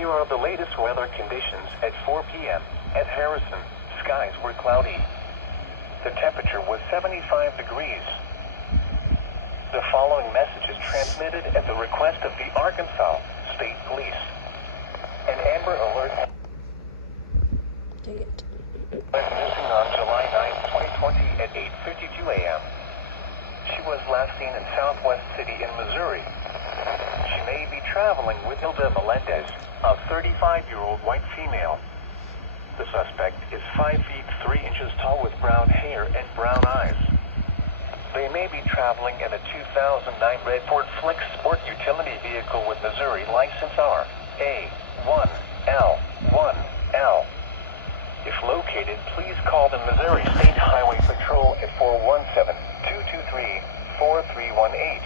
Here are the latest weather conditions at 4 p.m. At Harrison, skies were cloudy. The temperature was 75 degrees. The following message is transmitted at the request of the Arkansas State Police. An Amber Alert Dang it. was missing on July 9, 2020 at 8:52 a.m. She was last seen in Southwest City in Missouri. She may be traveling with Hilda Melendez, a 35-year-old white female. The suspect is 5 feet 3 inches tall with brown hair and brown eyes. They may be traveling in a 2009 red Ford Flex Sport utility vehicle with Missouri license RA1L1L. If located, please call the Missouri State Highway Patrol at 417-223-4318.